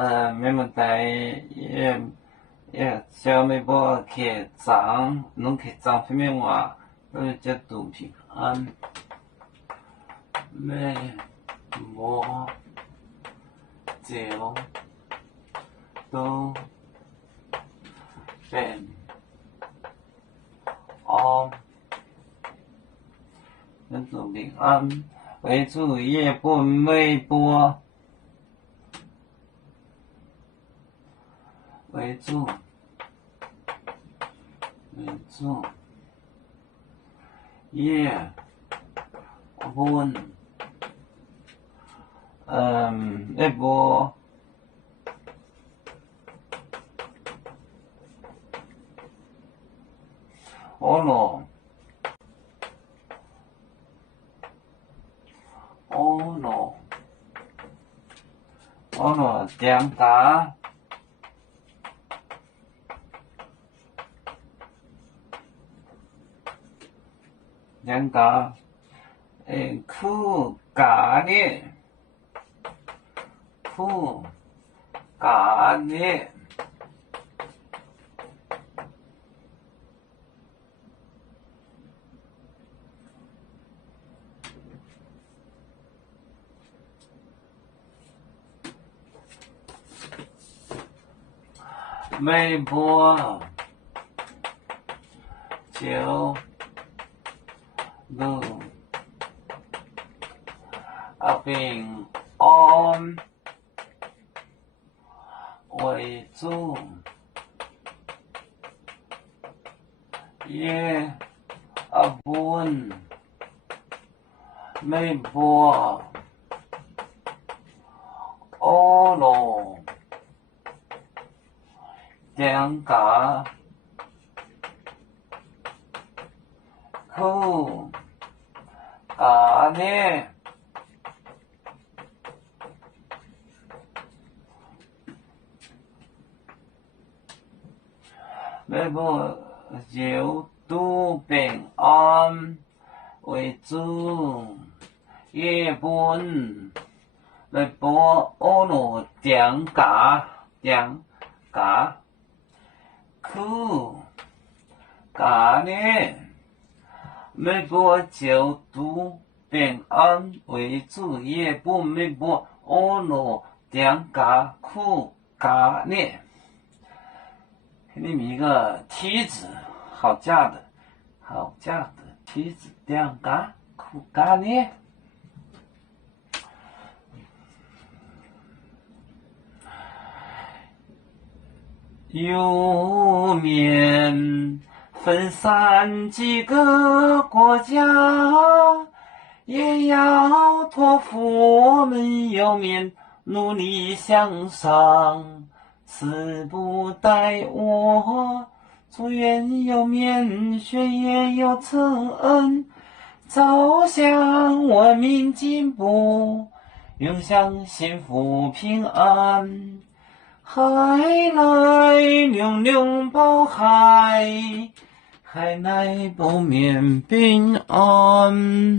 没问题，也小妹不去脏，弄去脏方面话，都叫肚皮安，没摸就都เป็น跟肚皮安为主，也不微波。为主，也本一波ono tiếng cá khu cá đi微波就路平安为主，也本微波ono tiếng cá khu cá đi微波就度平安为主，也本微波ono tiếng cá khu cá呢，微波就度平安为主，也本微波ono tiếng cá khu cá呢。给你们一个梯子，好架的梯子，两嘎苦嘎呢。有面分散几个国家，也要托付我们有面努力向上。死不待我，祝愿有面学业有成，走向文明进步，永享幸福平安。海来永永保海，海来保面平安。